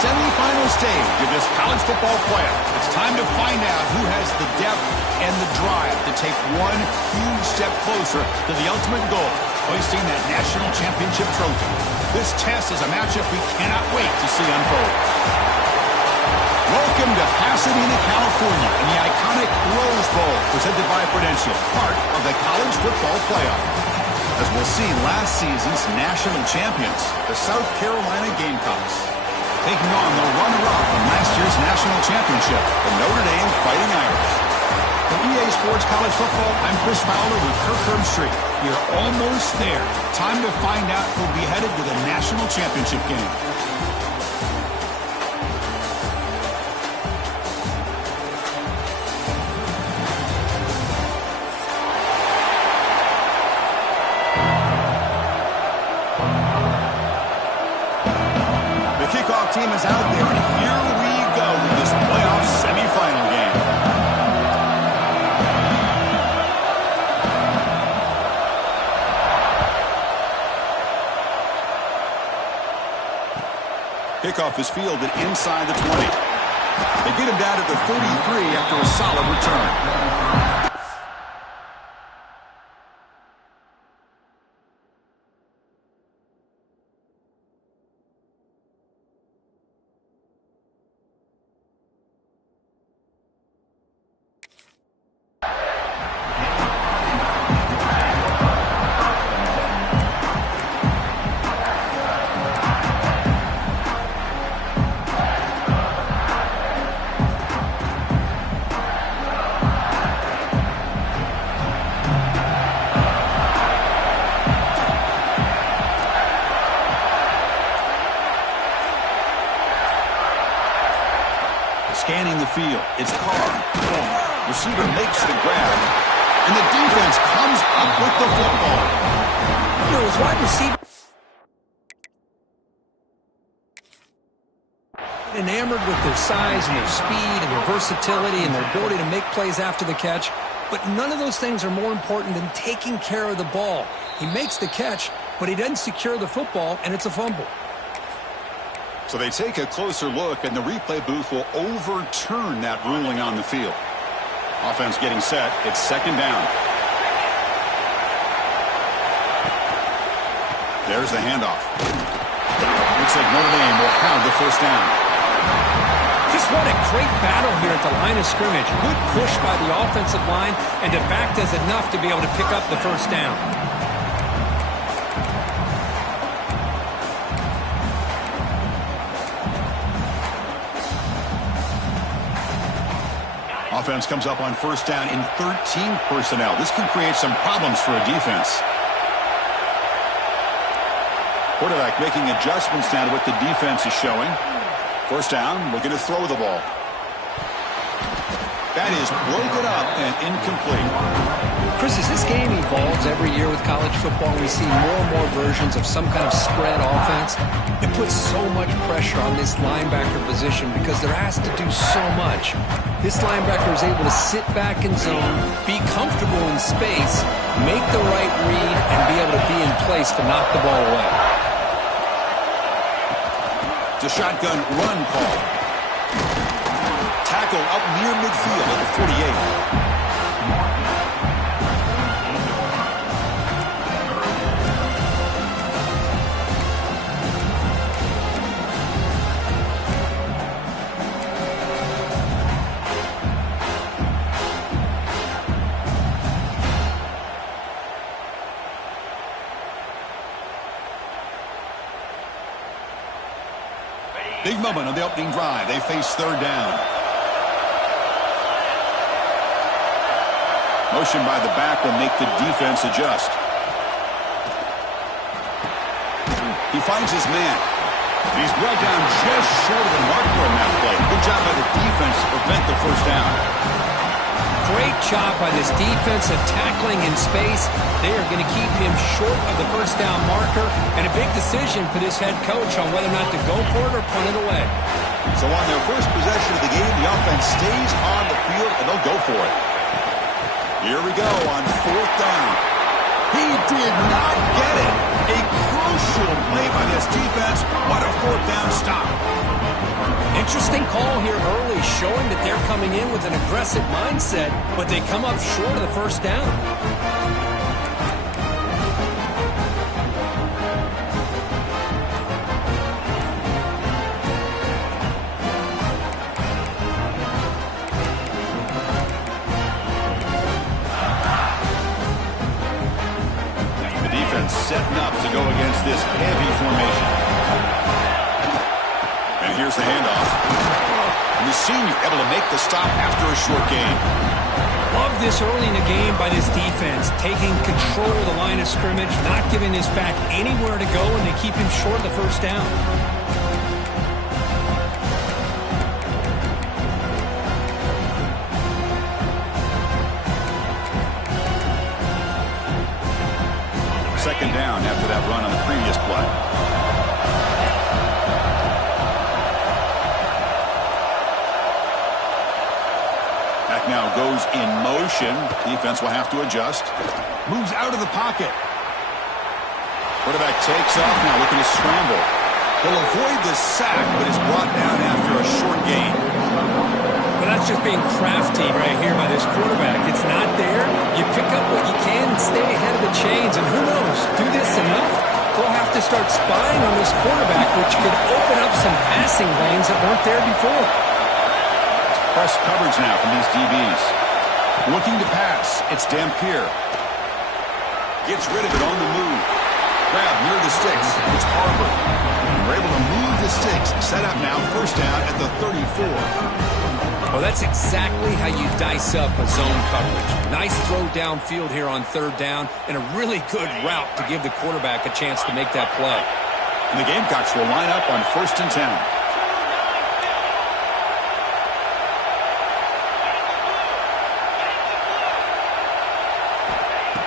semifinal stage of this college football playoff. It's time to find out who has the depth and the drive to take one huge step closer to the ultimate goal, hoisting that national championship trophy. This test is a matchup we cannot wait to see unfold. Welcome to Pasadena, California, in the iconic Rose Bowl, presented by Prudential, part of the college football playoff. As we'll see, last season's national champions, the South Carolina Gamecocks, taking on the runner-up from last year's national championship, the Notre Dame Fighting Irish. For EA Sports College Football, I'm Chris Fowler with Kirk Herbstreit. We're almost there. Time to find out who'll be headed to the national championship game. Team is out there, and here we go with this playoff semifinal game. Kickoff is fielded inside the 20. They get him down to the 33 after a solid return. Scanning the field, it's Carr. Receiver makes the grab, and the defense comes up with the football. You know, his wide receiver enamored with their size and their speed and their versatility and their ability to make plays after the catch, but none of those things are more important than taking care of the ball. He makes the catch, but he doesn't secure the football, and it's a fumble. So they take a closer look, and the replay booth will overturn that ruling on the field. Offense getting set. It's second down. There's the handoff. Looks like Notre Dame will have the first down. Just what a great battle here at the line of scrimmage. Good push by the offensive line, and the back does enough to be able to pick up the first down. Offense comes up on first down in 13 personnel. This can create some problems for a defense. Quarterback making adjustments now to what the defense is showing. First down, looking to throw the ball. That is broken up and incomplete. Chris, as this game evolves every year with college football, we see more and more versions of some kind of spread offense. It puts so much pressure on this linebacker position because they're asked to do so much. This linebacker is able to sit back in zone, be comfortable in space, make the right read, and be able to be in place to knock the ball away. It's a shotgun run call. Tackle up near midfield at the 48. Big moment on the opening drive. They face third down. Motion by the back will make the defense adjust. He finds his man. He's brought down just short of the marker on that play. Good job by the defense to prevent the first down. Great job by this defensive tackling in space. They are going to keep him short of the first down marker, and a big decision for this head coach on whether or not to go for it or punt it away. So on their first possession of the game, the offense stays on the field, and they'll go for it. Here we go on fourth down. He did not get it. A crucial play by this defense. What a fourth down stop. Interesting call here early, showing that they're coming in with an aggressive mindset, but they come up short of the first down. Setting up to go against this heavy formation. And here's the handoff. And the senior able to make the stop after a short gain. Love this early in the game by this defense, taking control of the line of scrimmage, not giving this back anywhere to go, and they keep him short of the first down. Second down after that run on the previous play. Back now goes in motion. Defense will have to adjust. Moves out of the pocket. Quarterback takes off now, looking to scramble. He'll avoid the sack, but is brought down after a short gain. Well, that's just being crafty right here by this quarterback. It's not there. You pick up what you can and stay ahead of the chains. And who knows, do this enough, they'll have to start spying on this quarterback, which could open up some passing lanes that weren't there before. Press coverage now from these DBs. Looking to pass. It's Dampier. Gets rid of it on the move. Grab near the sticks. It's Harper. We're able to move the sticks. Set up now, first down at the 34. Well, that's exactly how you dice up a zone coverage. Nice throw downfield here on third down, and a really good route to give the quarterback a chance to make that play. And the Gamecocks will line up on 1st and 10.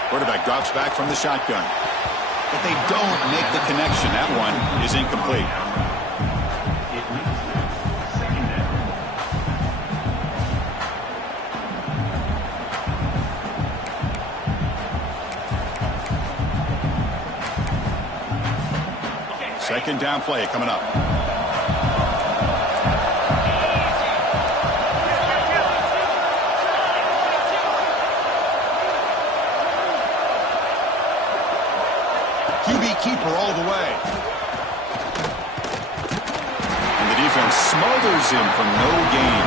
Quarterback drops back from the shotgun. But they don't make the connection. That one is incomplete. Second down play coming up. QB keeper all the way. And the defense smothers him for no gain.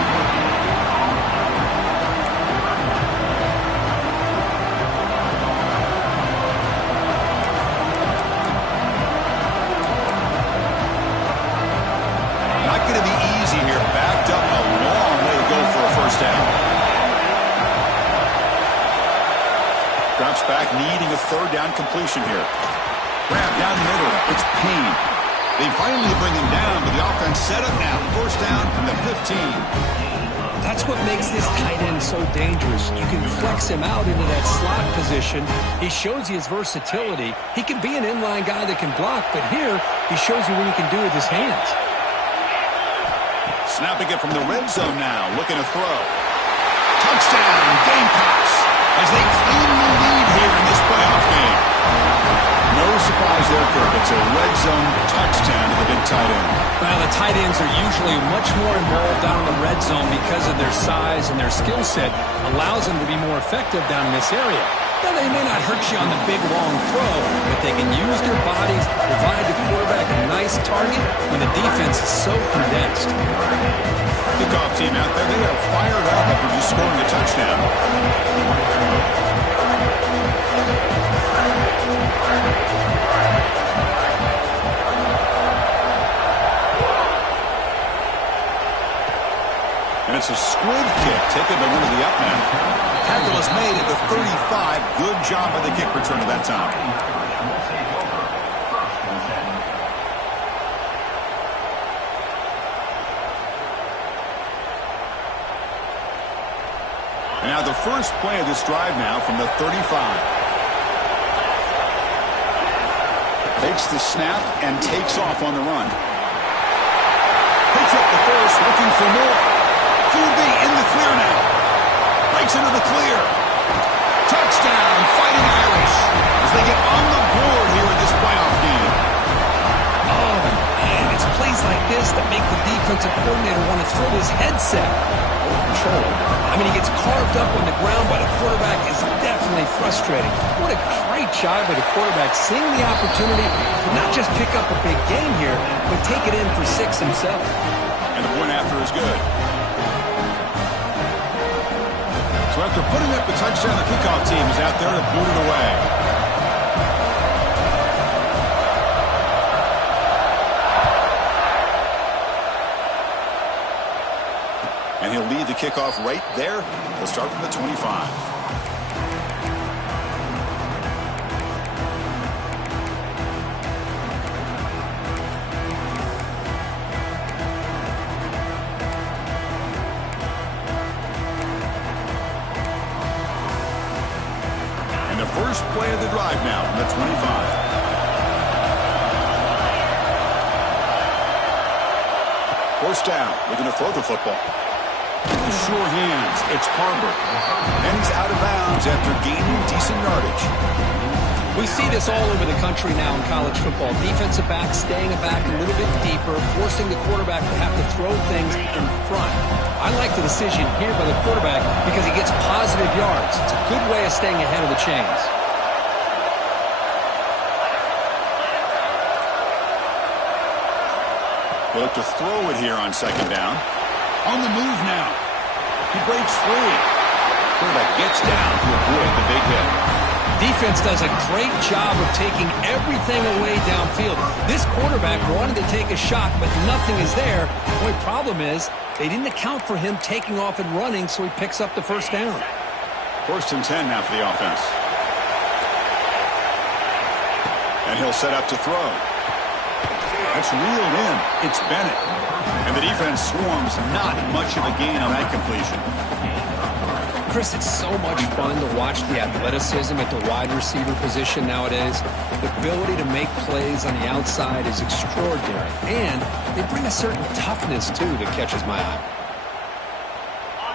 Not going to be easy here. Backed up a long way to go for a first down. Drops back, needing a third down completion here. Grab down the middle. It's Payne. They finally bring him down, but the offense set up now. First down from the 15. That's what makes this tight end so dangerous. You can flex him out into that slot position. He shows you his versatility. He can be an inline guy that can block, but here he shows you what he can do with his hands. Snapping it from the red zone now. Looking to throw. Touchdown, Gamecocks, as they claim the lead here in this playoff game. No surprise there, Kirk. It's a red zone touchdown to the big tight end. Well, the tight ends are usually much more involved down in the red zone because of their size and their skill set allows them to be more effective down in this area. Now, they may not hurt you on the big, long throw, but they can use their bodies, provide the quarterback a nice target when the defense is so condensed. Kickoff team out there, they are fired up after just scoring a touchdown. And it's a squib kick taken to one of the up men. Tackle is made at the 35. Good job by the kick return at that time. And now the first play of this drive now from the 35. Takes the snap and takes off on the run. Picks up the first, looking for more. QB in the clear now. Breaks into the clear. Touchdown, Fighting Irish, as they get on the board here in this playoff game. Oh, man, it's plays like this mistakes that make the defensive coordinator want to throw his headset over control. I mean, he gets carved up on the ground by the quarterback is definitely frustrating. What a great job by the quarterback, seeing the opportunity to not just pick up a big game here, but take it in for 6 himself. And the point after is good. So after putting up the touchdown, the kickoff team is out there to boot it away. And he'll lead the kickoff right there. He'll start from the 25. And the first play of the drive now from the 25. First down, looking to throw the football. Sure hands, it's Parker. And he's out of bounds after gaining decent yardage. We see this all over the country now in college football. Defensive backs staying back a little bit deeper, forcing the quarterback to have to throw things in front. I like the decision here by the quarterback because he gets positive yards. It's a good way of staying ahead of the chains. We'll look to throw it here on second down. On the move now. He breaks free. Quarterback gets down to avoid the big hit. Defense does a great job of taking everything away downfield. This quarterback wanted to take a shot, but nothing is there. The only problem is they didn't account for him taking off and running, so he picks up the first down. First and 10 now for the offense. And he'll set up to throw. That's reeled in. It's Bennett. And the defense swarms not much of a gain on that completion. Chris, it's so much fun to watch the athleticism at the wide receiver position nowadays. The ability to make plays on the outside is extraordinary. And they bring a certain toughness, too, that catches my eye.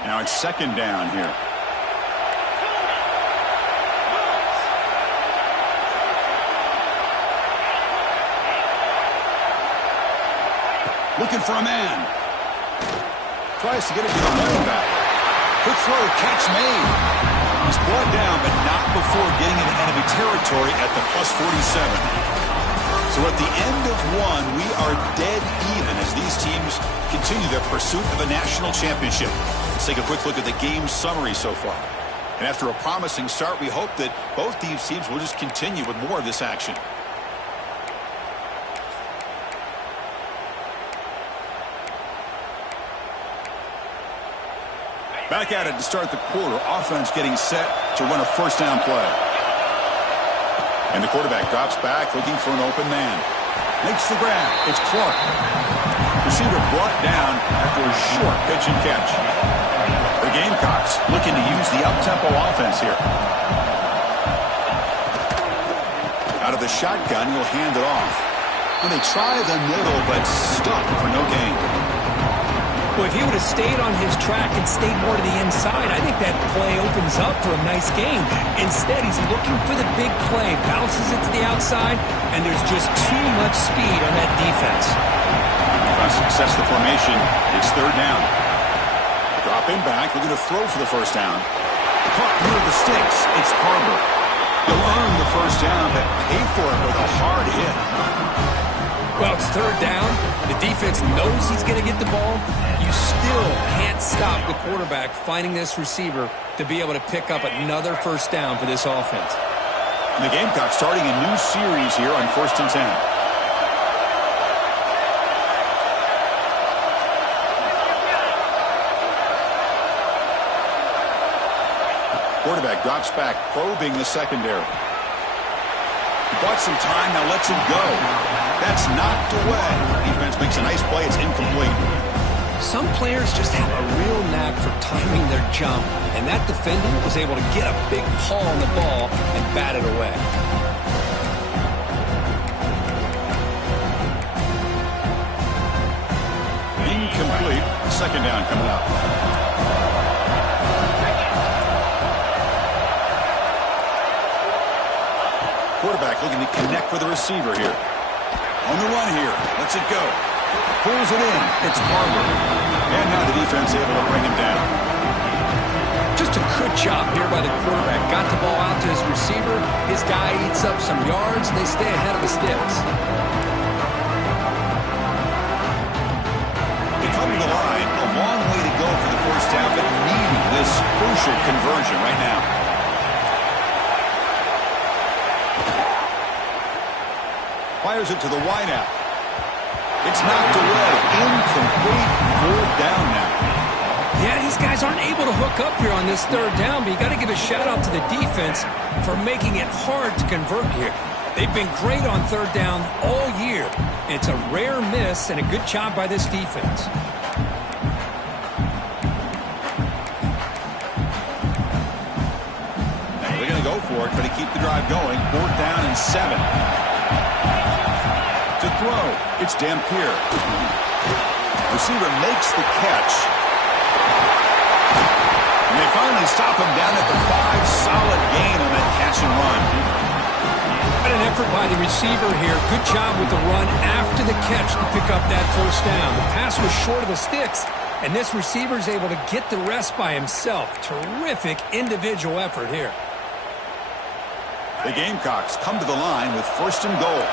Now it's second down here. Looking for a man. Tries to get it to the running back. Quick throw, catch made. He's brought down, but not before getting into enemy territory at the +47. So at the end of one, we are dead even as these teams continue their pursuit of a national championship. Let's take a quick look at the game summary so far. And after a promising start, we hope that both these teams will just continue with more of this action. Back at it to start the quarter. Offense getting set to run a first down play. And the quarterback drops back looking for an open man. Makes the grab. It's Clark. Receiver brought down after a short pitch and catch. The Gamecocks looking to use the up-tempo offense here. Out of the shotgun, he'll hand it off. And they try the middle, but stuck for no gain. Well, if he would have stayed on his track and stayed more to the inside, I think that play opens up for a nice game. Instead, he's looking for the big play, bounces it to the outside, and there's just too much speed on that defense. Trying to success the formation. It's third down. Drop in back, looking to throw for the first down. Caught near the sticks. It's Parker. He'll earn the first down, but pay for it with a hard hit. Well, it's third down. The defense knows he's going to get the ball. You still can't stop the quarterback finding this receiver to be able to pick up another first down for this offense. And the Gamecocks starting a new series here on 1st and 10. Quarterback drops back, probing the secondary. He bought some time, now lets him go. That's knocked away. Defense makes a nice play. It's incomplete. Some players just have a real knack for timing their jump, and that defender was able to get a big paw on the ball and bat it away. Incomplete. Second down coming up. Quarterback looking to connect with the receiver here. On the run here. Lets it go. Pulls it in. It's Barber. And now the defense able to bring him down. Just a good job here by the quarterback. Got the ball out to his receiver. His guy eats up some yards, and they stay ahead of the sticks. They come to the line. A long way to go for the first down, but needing this crucial conversion right now. Fires it to the wideout. It's knocked away. Incomplete. Fourth down now. Yeah, these guys aren't able to hook up here on this third down, but you got to give a shout-out to the defense for making it hard to convert here. They've been great on third down all year. It's a rare miss and a good job by this defense. They're going to go for it, but to keep the drive going. Fourth down and 7. To throw, it's Dampier. Receiver makes the catch. And they finally stop him down at the 5. Solid gain on that catch and run. What an effort by the receiver here. Good job with the run after the catch to pick up that first down. The pass was short of the sticks, and this receiver is able to get the rest by himself. Terrific individual effort here. The Gamecocks come to the line with first and goal.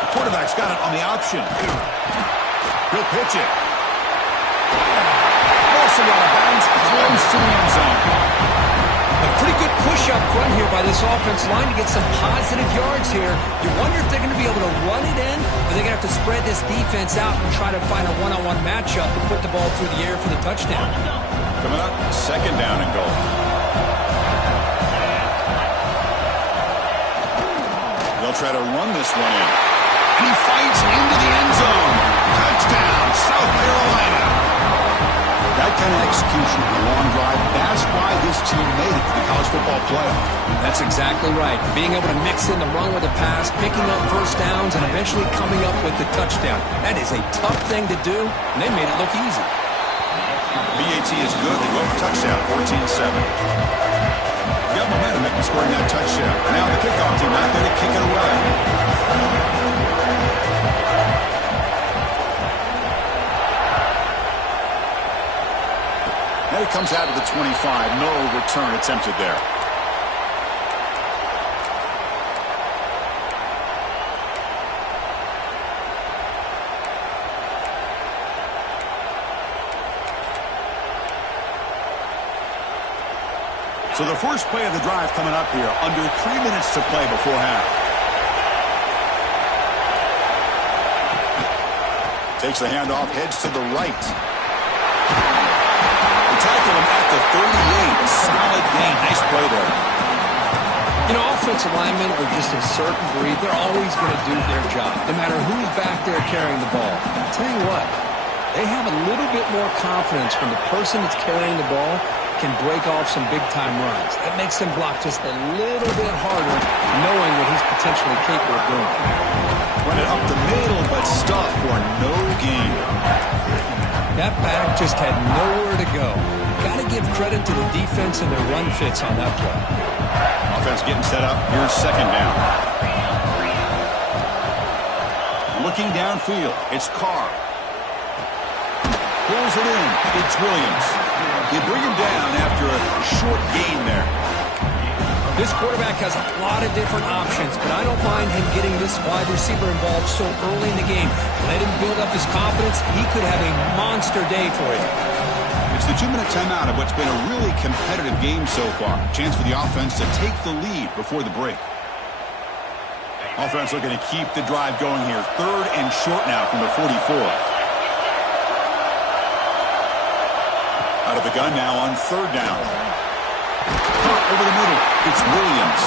The quarterback's got it on the option. He'll pitch it. Wilson out of bounds, close to the end zone. A pretty good push up front here by this offensive line to get some positive yards here. You wonder if they're going to be able to run it in, or they're going to have to spread this defense out and try to find a one-on-one matchup and put the ball through the air for the touchdown. Coming up, second down and goal. They'll try to run this one in. And he fights into the end zone. Touchdown, South Carolina. That kind of execution on a long drive, that's why this team made it to the college football playoff. That's exactly right. Being able to mix in the run with the pass, picking up first downs, and eventually coming up with the touchdown. That is a tough thing to do, and they made it look easy. BAT is good. They go for touchdown, 14-7. Got momentum after scoring that touchdown. Now the kickoff team out there to kick it away. Now he comes out of the 25. No return attempted there. So the first play of the drive coming up here, under 3 minutes to play before half. Takes the handoff, heads to the right. They tackle him at the 38. Solid gain. Nice play there. You know, offensive linemen are just a certain breed. They're always going to do their job, no matter who's back there carrying the ball. I'll tell you what, they have a little bit more confidence when the person that's carrying the ball can break off some big-time runs. That makes them block just a little bit harder, knowing what he's potentially capable of doing. Run it up the middle, but stuff for no gain. That back just had nowhere to go. Got to give credit to the defense and their run fits on that play. Offense getting set up. Here's second down. Looking downfield, it's Carr. Pulls it in. It's Williams. They bring him down after a short gain there. This quarterback has a lot of different options, but I don't mind him getting this wide receiver involved so early in the game. Let him build up his confidence. He could have a monster day for you. It's the 2-minute timeout of what's been a really competitive game so far. Chance for the offense to take the lead before the break. Offense looking to keep the drive going here. Third and short now from the 44. Out of the gun now on third down. Over the middle, it's Williams.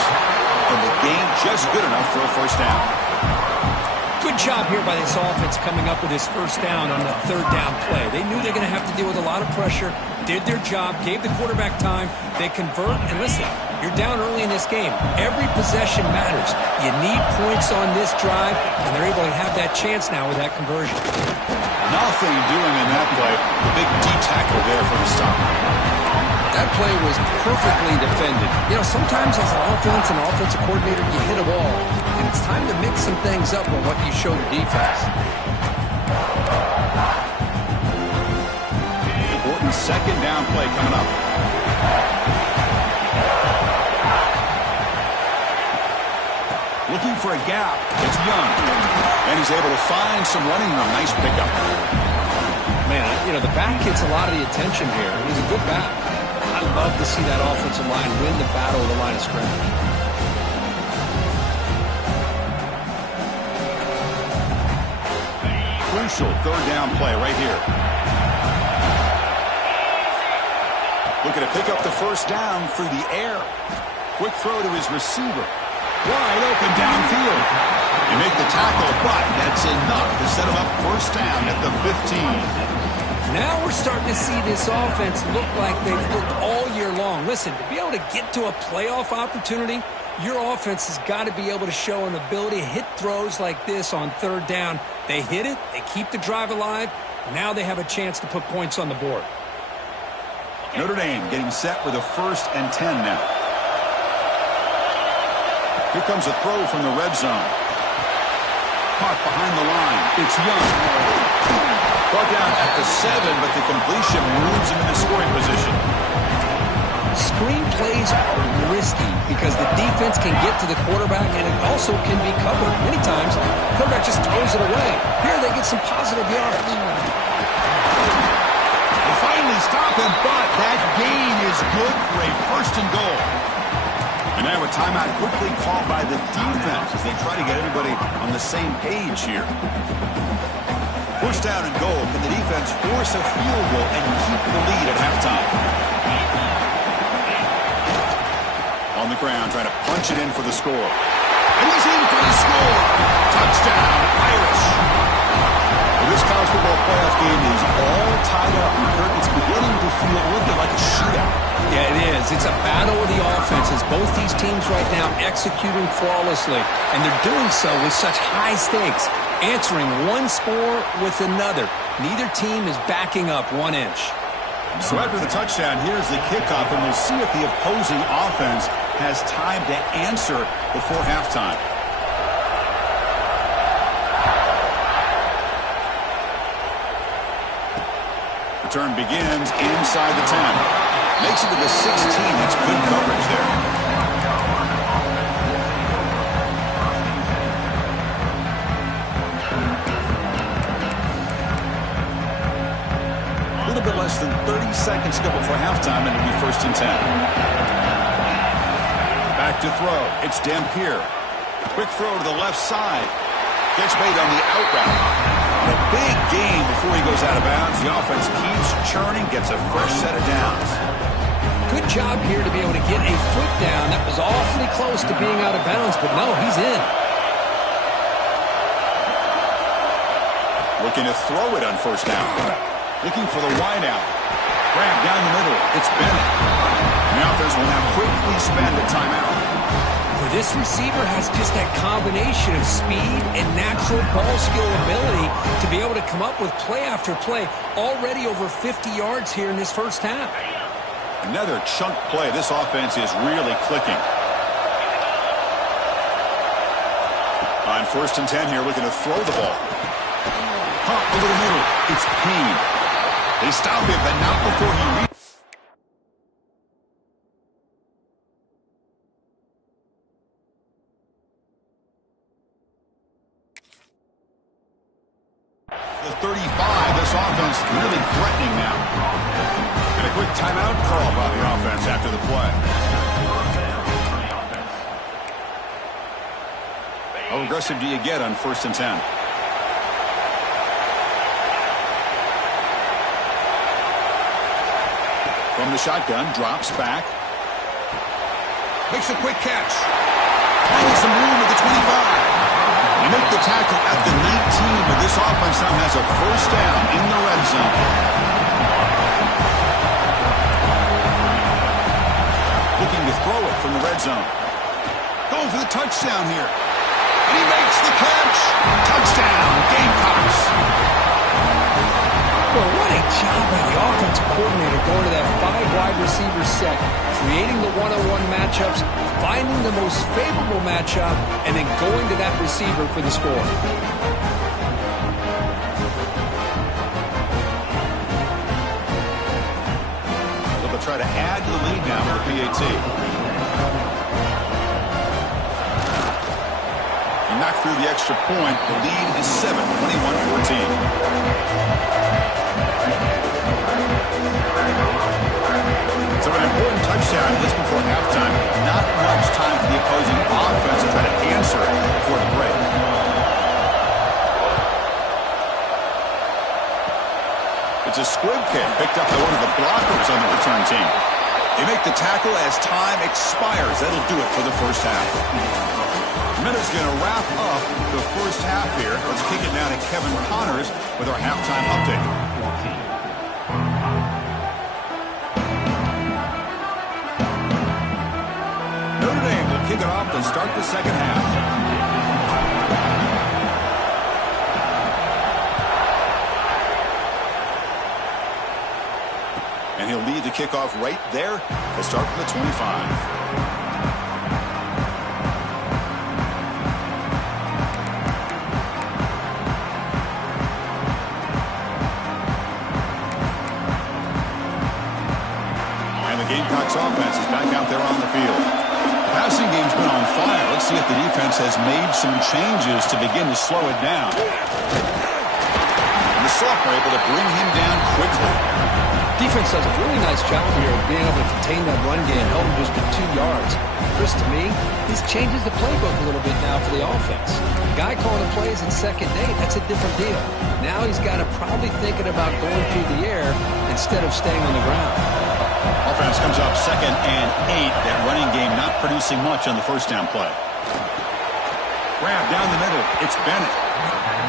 And the gain just good enough for a first down. Good job here by this offense coming up with his first down on the third down play. They knew they were going to have to deal with a lot of pressure, did their job, gave the quarterback time. They convert, and listen, you're down early in this game. Every possession matters. You need points on this drive, and they're able to have that chance now with that conversion. Nothing doing in that play. The big D tackle there for the stop. That play was perfectly defended. You know, sometimes as an offense and offensive coordinator, you hit a wall, and it's time to mix some things up on what you show the defense. Important second down play coming up. Looking for a gap. It's Young. And he's able to find some running room. Nice pickup. Man, you know, the back gets a lot of the attention here. He's a good back. I love to see that offensive line win the battle of the line of scrimmage. Crucial third down play right here. Looking to pick up the first down through the air. Quick throw to his receiver. Wide open downfield. You make the tackle, but that's enough to set him up first down at the 15. Now we're starting to see this offense look like they've looked all year long. Listen, to be able to get to a playoff opportunity, your offense has got to be able to show an ability to hit throws like this on third down. They hit it, they keep the drive alive, now they have a chance to put points on the board. Notre Dame getting set with a 1st and 10 now. Here comes a throw from the red zone. Caught behind the line. It's Young. Brought down at the 7, but the completion moves him into scoring position. Screen plays are risky because the defense can get to the quarterback, and it also can be covered. Many times, the quarterback just throws it away. Here they get some positive yards. They finally stop him, but that gain is good for a 1st and goal. And now a timeout quickly called by the defense as they try to get everybody on the same page here. 1st down and goal. Can the defense force a field goal and keep the lead at halftime? On the ground, trying to punch it in for the score. And he's in for the score. Touchdown, Irish. Well, this college football playoff game is all tied up. It's beginning to feel a little bit like a shootout. Yeah, it is. It's a battle of the offenses. Both these teams right now executing flawlessly, and they're doing so with such high stakes, answering one score with another. Neither team is backing up 1 inch. So after the touchdown, here's the kickoff, and we'll see if the opposing offense has time to answer before halftime. Return begins inside the 10. Makes it to the 16. That's good coverage there. A little bit less than 30 seconds to go before halftime, and it'll be 1st and 10. Back to throw. It's Dampier. Quick throw to the left side. Catch made on the out route. A big gain before he goes out of bounds. The offense keeps churning, gets a fresh set of downs. Good job here to be able to get a foot down. That was awfully close to being out of bounds, but no, he's in. Looking to throw it on 1st down. Looking for the wide out. Grab down the middle. It's Bennett. The offense will now quickly spend a timeout. Well, this receiver has just that combination of speed and natural ball skill ability to be able to come up with play after play. Already over 50 yards here in this 1st half. Another chunk play. This offense is really clicking. On 1st and 10 here, looking to throw the ball. Pump over the middle. It's Payne. They stop him, but not before he reaches. The 35, this offense really threatening now. And a quick timeout call by the offense after the play. How aggressive do you get on 1st and 10? From the shotgun, drops back. Makes a quick catch. Finding some room at the 25. They make the tackle at the 19, but this offense now has a 1st down in the red zone. Looking to throw it from the red zone. Going for the touchdown here. And he makes the catch. Touchdown, Gamecocks. Well, what a job by the offensive coordinator going to that 5 wide receiver set, creating the one-on-one matchups, finding the most favorable matchup, and then going to that receiver for the score. So they'll try to add to the lead now with the PAT. Knocked through the extra point. The lead is 7, 21-14. So an important touchdown just before halftime. Not much time for the opposing offense to try to answer before the break. It's a squib kick picked up by one of the blockers on the return team. They make the tackle as time expires. That'll do it for the first half. Minute's going to wrap up the first half here. Let's kick it now to Kevin Connors with our halftime update. Notre Dame will kick it off to start the second half. And he'll lead the kickoff right there to start from the 25. Gamecocks offense is back out there on the field. The passing game's been on fire. Let's see if the defense has made some changes to begin to slow it down. And the South are able to bring him down quickly. Defense does a really nice job here of being able to contain that run game, held him just to 2 yards. Chris, to me, this changes the playbook a little bit now for the offense. The guy calling the plays in second day, that's a different deal. Now he's got to probably thinking about going through the air instead of staying on the ground. Offense comes up 2nd and 8. That running game not producing much on the first down play. Grab down the middle. It's Bennett.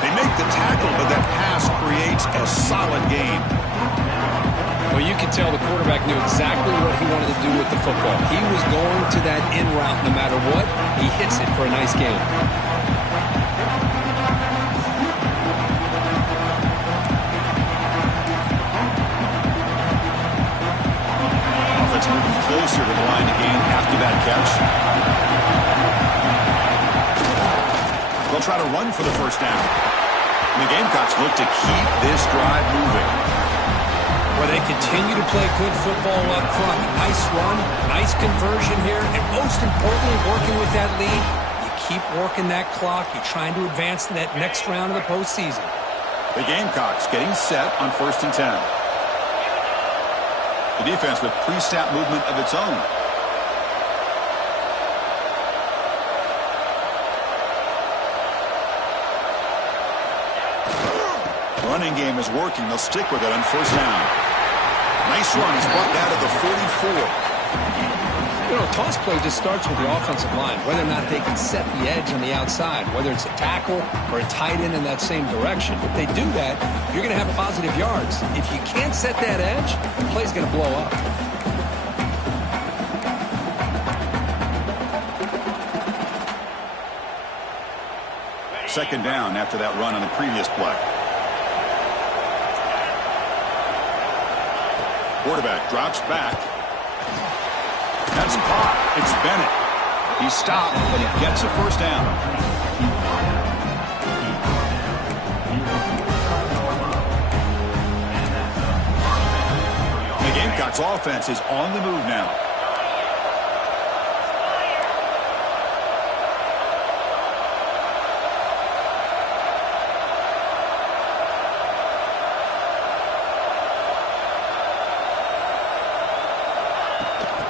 They make the tackle, but that pass creates a solid gain. Well, you can tell the quarterback knew exactly what he wanted to do with the football. He was going to that in route no matter what. He hits it for a nice gain. Moving closer to the line to gain after that catch. They'll try to run for the first down. And the Gamecocks look to keep this drive moving. Where they continue to play good football up front. Nice run, nice conversion here, and most importantly, working with that lead, you keep working that clock. You're trying to advance to that next round of the postseason. The Gamecocks getting set on 1st and 10. The defense with pre-snap movement of its own. Running game is working. They'll stick with it on 1st down. Nice run. He's brought down to the 44. You know, toss play just starts with the offensive line, whether or not they can set the edge on the outside, whether it's a tackle or a tight end in that same direction. If they do that, you're going to have positive yards. If you can't set that edge, the play's going to blow up. Second down after that run on the previous play. Quarterback drops back. That's caught. It's Bennett. He stopped, but he gets a first down. The Gamecocks offense is on the move now.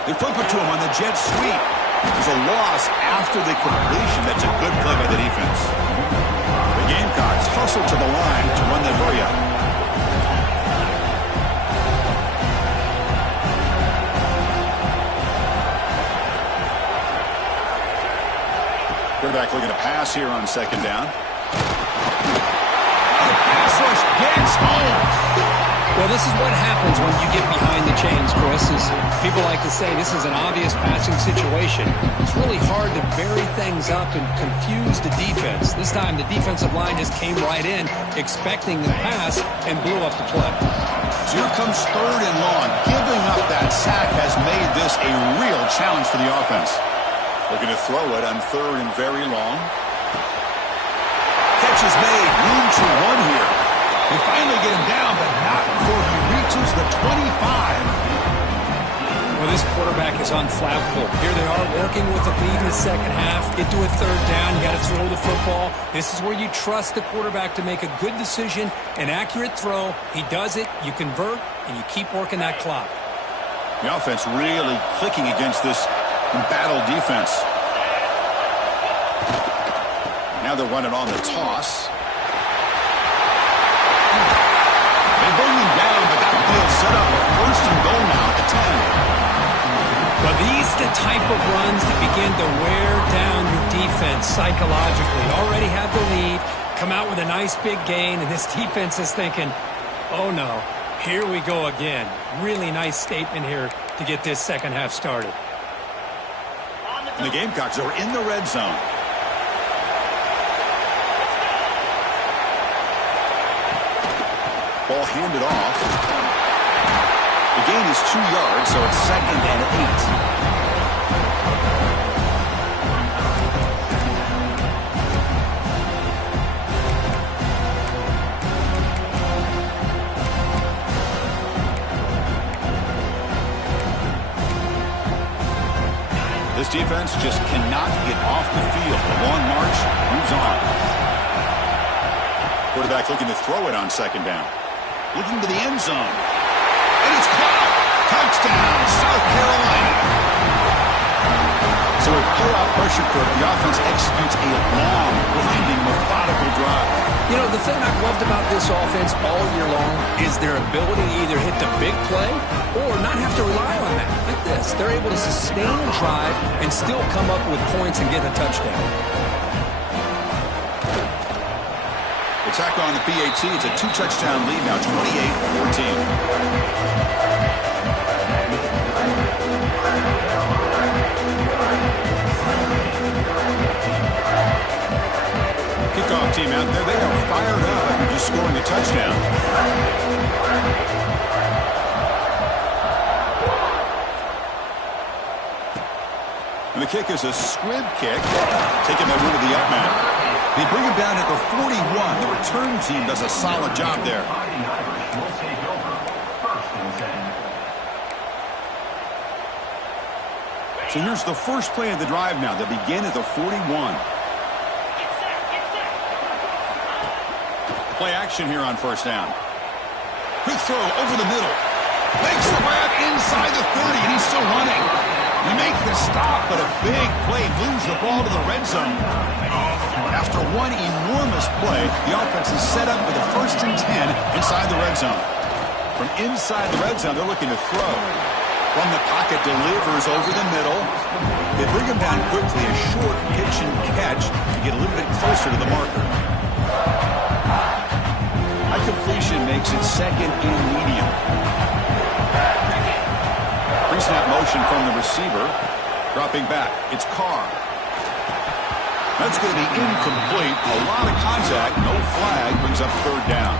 They flip it to him on the jet sweep. There's a loss after the completion. That's a good play by the defense. The Gamecocks hustle to the line to run the hurry up. Quarterback looking to pass here on second down. The pass rush gets home. Well, this is what happens when you get behind the chains, Chris. Is people like to say this is an obvious passing situation. It's really hard to vary things up and confuse the defense. This time, the defensive line just came right in, expecting the pass, and blew up the play. So here comes 3rd and long. Giving up that sack has made this a real challenge for the offense. Looking to throw it on 3rd and very long. Catch is made. Room to run here. They finally get him down, but not before he reaches the 25. Well, this quarterback is unflappable. Here they are working with the lead in the second half. Get to a 3rd down. You got to throw the football. This is where you trust the quarterback to make a good decision, an accurate throw. He does it, you convert, and you keep working that clock. The offense really clicking against this embattled defense. Now they're running on the toss. They bring him down, but that will set up a 1st and goal now at the 10. But these are the type of runs that begin to wear down your defense psychologically. Already have the lead, come out with a nice big gain, and this defense is thinking, oh no, here we go again. Really nice statement here to get this second half started. And the Gamecocks are in the red zone. Ball handed off. The gain is 2 yards, so it's 2nd and 8. This defense just cannot get off the field. The long march moves on. Quarterback looking to throw it on 2nd down. Looking to the end zone. And it's caught. Touchdown, South Carolina. So with pull-out pressure curve, the offense executes a long, grinding, methodical drive. You know, the thing I've loved about this offense all year long is their ability to either hit the big play or not have to rely on that. Like this. They're able to sustain a drive and still come up with points and get a touchdown. The tackle on the PAT. It's a 2-touchdown lead now, 28-14. Kickoff team out there. They are fired up after just scoring a touchdown. And the kick is a squib kick. Taking that one to the up man. They bring him down at the 41. The return team does a solid job there. So here's the first play of the drive now. They begin at the 41. Play action here on 1st down. Quick throw over the middle. Makes the grab inside the 30, and he's still running. They make the stop, but a big play moves the ball to the red zone. After one enormous play, the offense is set up with a 1st and 10 inside the red zone. From inside the red zone, they're looking to throw. From the pocket, delivers over the middle. They bring him down quickly, a short pitch and catch to get a little bit closer to the marker. High completion makes it 2nd and medium. Pre-snap motion from the receiver. Dropping back, it's Carr. That's going to be incomplete. A lot of contact, no flag, brings up 3rd down.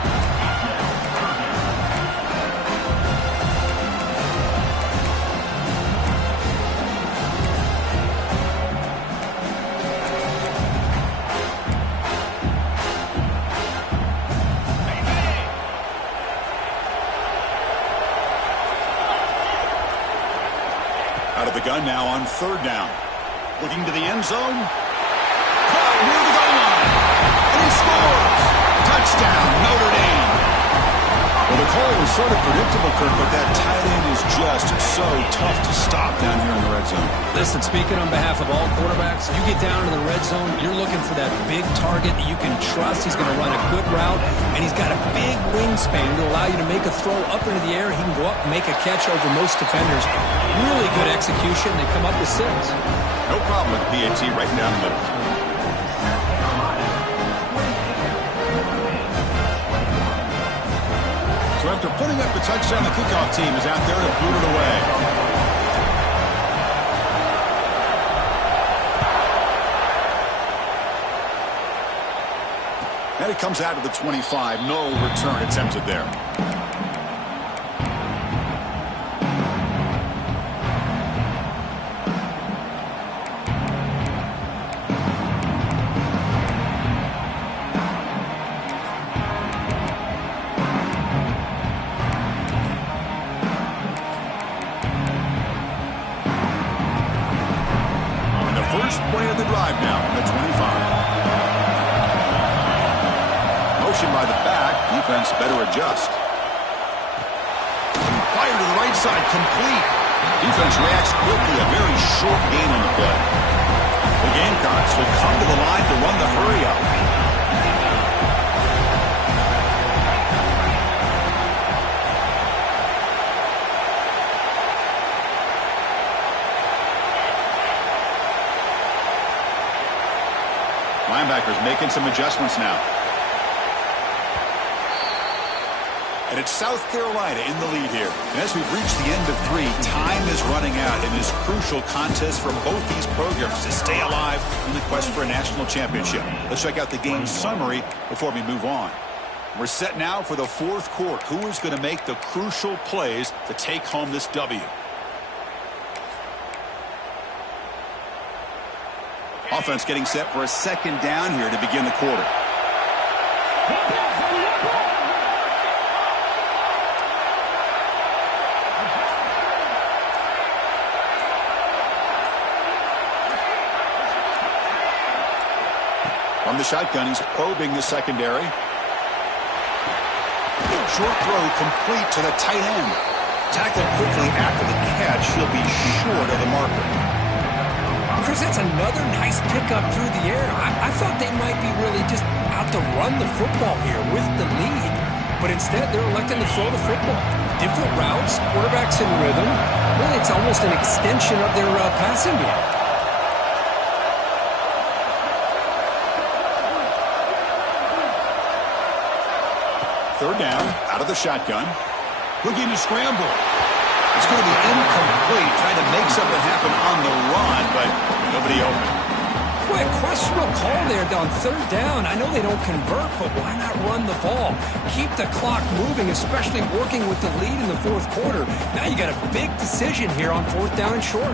Out of the gun now on 3rd down. Looking to the end zone. Caught near the goal line. And he scores. Touchdown, Notre Dame. Well, the call was sort of predictable, Kirk, but that tight end is just so tough to stop down here in the red zone. Listen, speaking on behalf of all quarterbacks, you get down to the red zone, you're looking for that big target that you can trust. He's going to run a good route, and he's got a big wingspan to allow you to make a throw up into the air. He can go up and make a catch over most defenders. Really good execution. They come up with 6. No problem with PAT right down the middle. So So after putting up the touchdown, the kickoff team is out there to boot it away. And it comes out to the 25. No return attempted there. And the first play of the drive now from the 25. By the back, defense better adjust. Fire to the right side, complete. Defense reacts quickly, a very short gain on the play. The Gamecocks will come to the line to run the hurry up. Linebackers making some adjustments now. And it's South Carolina in the lead here. And as we've reached the end of 3, time is running out in this crucial contest for both these programs to stay alive in the quest for a national championship. Let's check out the game summary before we move on. We're set now for the 4th quarter. Who is going to make the crucial plays to take home this W? Offense getting set for a 2nd down here to begin the quarter. From the shotgun, he's probing the secondary. Short throw complete to the tight end. Tackled quickly after the catch. He'll be short of the marker. Chris, that's another nice pickup through the air. I thought they might be really just out to run the football here with the lead. But instead, they're electing to throw the football. Different routes, quarterbacks in rhythm. Really, it's almost an extension of their passing game. 3rd down, out of the shotgun. Looking to scramble. It's going to be incomplete. Trying to make something happen on the run, but nobody open. Quick, questionable call there on 3rd down. I know they don't convert, but why not run the ball? Keep the clock moving, especially working with the lead in the 4th quarter. Now you got a big decision here on 4th down and short.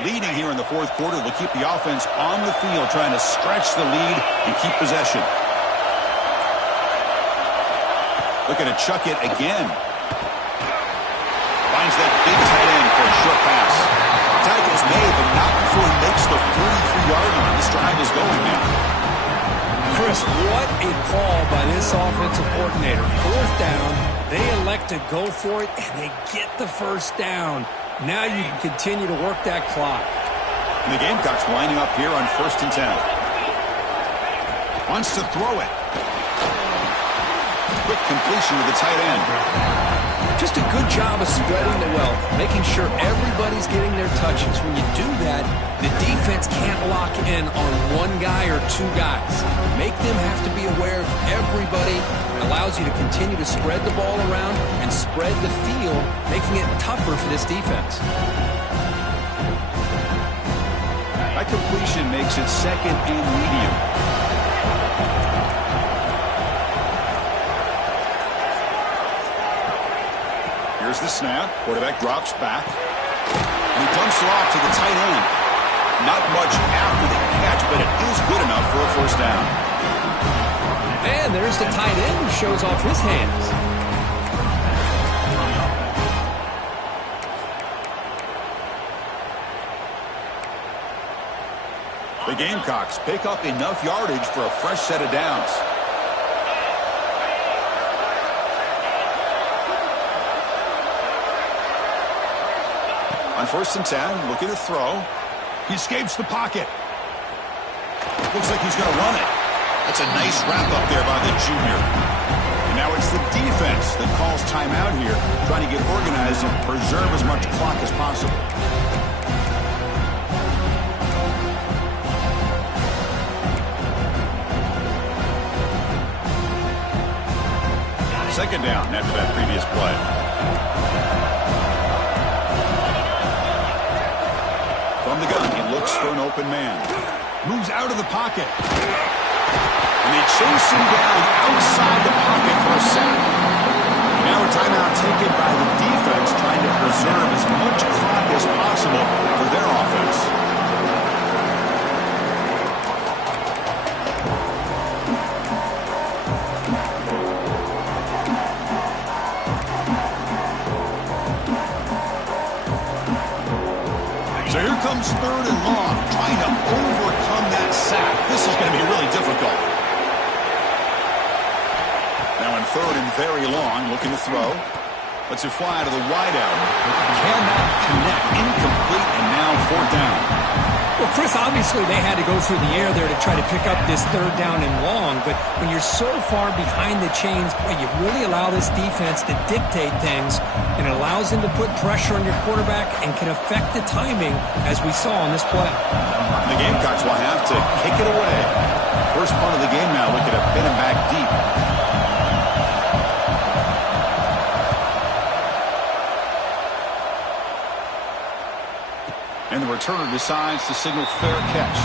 Leading here in the 4th quarter will keep the offense on the field, trying to stretch the lead and keep possession. Looking to chuck it again. Finds that big tight end for a short pass. Tackle's made, but not before he makes the 43-yard line. This drive is going now. Chris, what a call by this offensive coordinator. 4th down, they elect to go for it, and they get the 1st down. Now you can continue to work that clock. And the Gamecocks lining up here on 1st and 10. Wants to throw it. Quick completion to the tight end. Just a good job of spreading the wealth, making sure everybody's getting their touches. When you do that, the defense can't lock in on one guy or 2 guys. Make them have to be aware of everybody. It allows you to continue to spread the ball around and spread the field, making it tougher for this defense. That completion makes it 2nd and medium. Here's the snap. Quarterback drops back. And he dumps it off to the tight end. Not much after the catch, but it is good enough for a 1st down. And there's the tight end who shows off his hands. The Gamecocks pick up enough yardage for a fresh set of downs. On 1st and 10, looking to throw. He escapes the pocket. Looks like he's going to run it. That's a nice wrap up there by the junior. And now it's the defense that calls timeout here, trying to get organized and preserve as much clock as possible. second down after that previous play. From the gun, he looks for an open man. Moves out of the pocket. And they chase him down outside the pocket for a sack. Now a timeout taken by the defense, trying to preserve as much clock as possible for their offense. So here comes third and long, trying to overcome that sack. This is going to be really difficult. Now in third and very long, looking to throw. Lets it fly to the wideout. Cannot connect. Incomplete, and now fourth down. Well, Chris, obviously they had to go through the air there to try to pick up this third down and long, but when you're so far behind the chains, boy, you really allow this defense to dictate things, and it allows them to put pressure on your quarterback and can affect the timing, as we saw on this play. The Gamecocks will have to kick it away. First punt of the game now, looking to pin him back deep. And the returner decides to signal fair catch.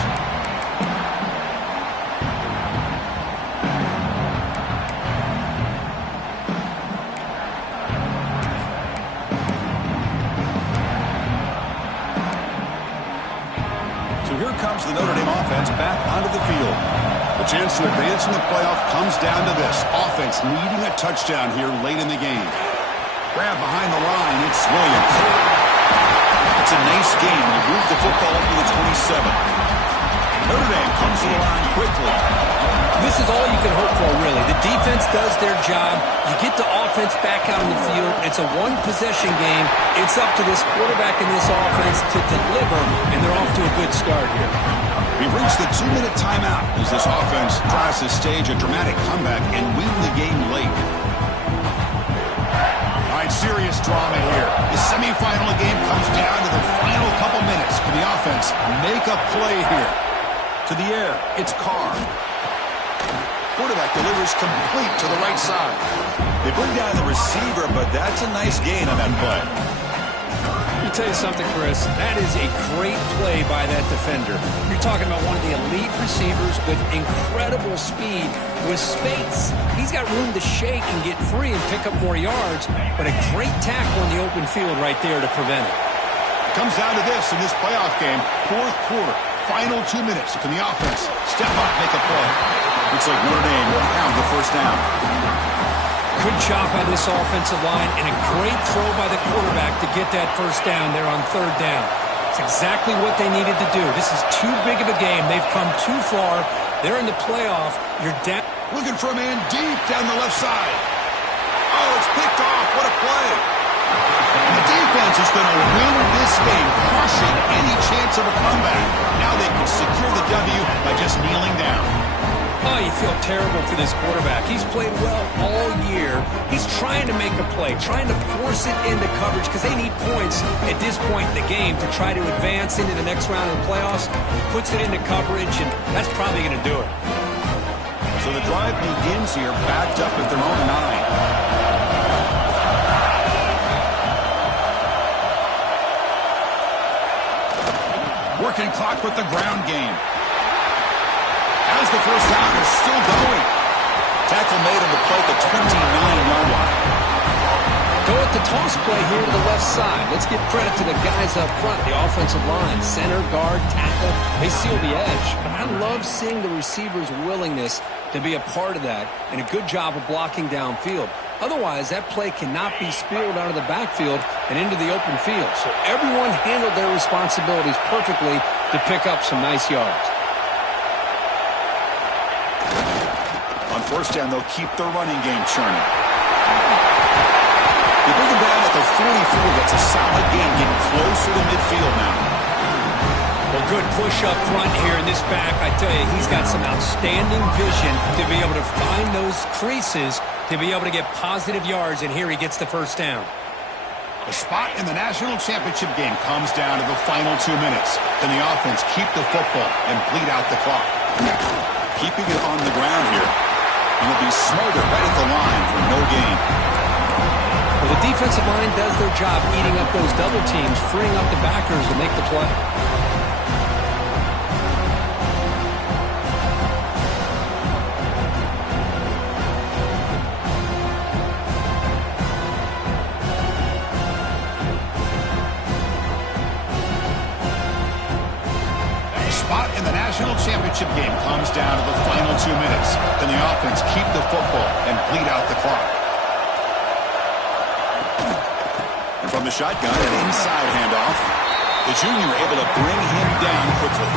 So here comes the Notre Dame offense back onto the field. The chance to advance in the playoff comes down to this. Offense needing a touchdown here late in the game. Grab behind the line, it's Williams. It's a nice game. They move the football up to the 27. Notre Dame comes to the line quickly. This is all you can hope for, really. The defense does their job. You get the offense back out on the field. It's a one-possession game. It's up to this quarterback and this offense to deliver, and they're off to a good start here. We've reached the 2-minute timeout as this offense tries to stage a dramatic comeback and win the game late. Serious drama here. The semifinal game comes down to the final couple minutes. Can the offense make a play here? To the air, it's Carr. Quarterback delivers complete to the right side. They bring down the receiver, but that's a nice gain on that play. Let me tell you something, Chris. That is a great play by that defender. You're talking about one of the elite receivers with incredible speed, with space. He's got room to shake and get free and pick up more yards, but a great tackle in the open field right there to prevent it. Comes down to this in this playoff game. Fourth quarter, final 2 minutes. Can the offense step up, make a play? Looks like Notre Dame will have the first down. Good job by this offensive line, and a great throw by the quarterback to get that first down there on third down. It's exactly what they needed to do. This is too big of a game. They've come too far. They're in the playoff. You're down. Looking for a man deep down the left side. Oh, it's picked off. What a play. And the defense is going to win this game, crushing any chance of a comeback. Now they can secure the W by just kneeling down. Oh, you feel terrible for this quarterback. He's played well all year. He's trying to make a play, trying to force it into coverage because they need points at this point in the game to try to advance into the next round of the playoffs. Puts it into coverage, and that's probably going to do it. So the drive begins here, backed up at their own 9. Working clock with the ground game. As the first down is still going. Tackle made on the play at the 29-yard line. Go at the toss play here to the left side. Let's give credit to the guys up front, the offensive line. Center, guard, tackle, they seal the edge. But I love seeing the receivers' willingness to be a part of that and a good job of blocking downfield. Otherwise, that play cannot be spilled out of the backfield and into the open field. So everyone handled their responsibilities perfectly to pick up some nice yards. On first down, they'll keep their running game churning. They bring him down at the 44. That's a solid gain, getting closer to midfield now. Well, good push up front here in this back. I tell you, he's got some outstanding vision to be able to find those creases, to be able to get positive yards, and here he gets the first down. The spot in the national championship game comes down to the final 2 minutes. Can the offense keep the football and bleed out the clock? Keeping it on the ground here. And he'll be smothered right at the line for no gain. Well, the defensive line does their job eating up those double teams, freeing up the backers to make the play. Spot in the national championship game comes down to the final 2 minutes. Can the offense keep the football and bleed out the clock? And from the shotgun, an inside handoff. The junior able to bring him down quickly.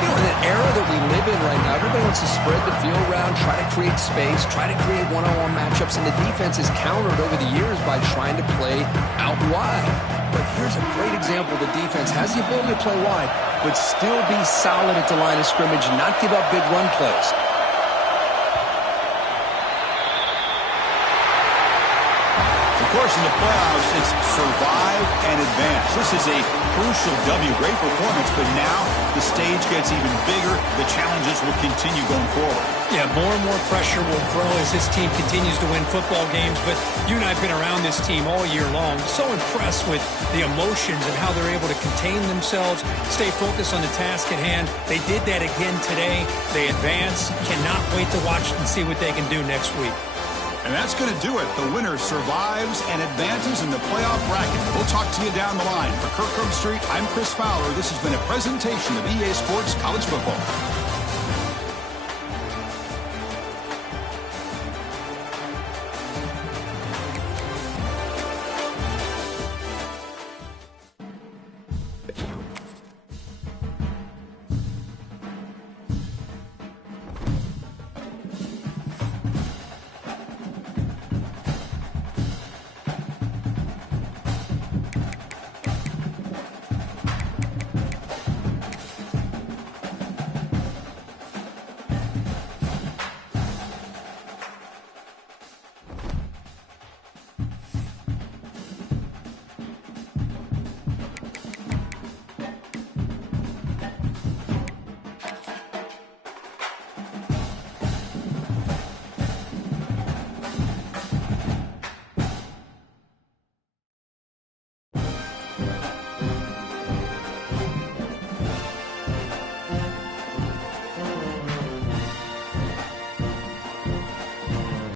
You know, in an era that we live in right now, everybody wants to spread the field around, try to create space, try to create one-on-one matchups, and the defense is countered over the years by trying to play out wide. But here's a great example. The defense has the ability to play wide, but still be solid at the line of scrimmage and not give up big run plays. Of course, in the playoffs, it's survive and advance. This is a crucial W. Great performance, but now the stage gets even bigger. The challenges will continue going forward. Yeah, more and more pressure will grow as this team continues to win football games. But you and I have been around this team all year long. So impressed with the emotions and how they're able to contain themselves, stay focused on the task at hand. They did that again today. They advance. Cannot wait to watch and see what they can do next week. And that's going to do it. The winner survives and advances in the playoff bracket. We'll talk to you down the line. For Kirk Street, I'm Chris Fowler. This has been a presentation of EA Sports College Football.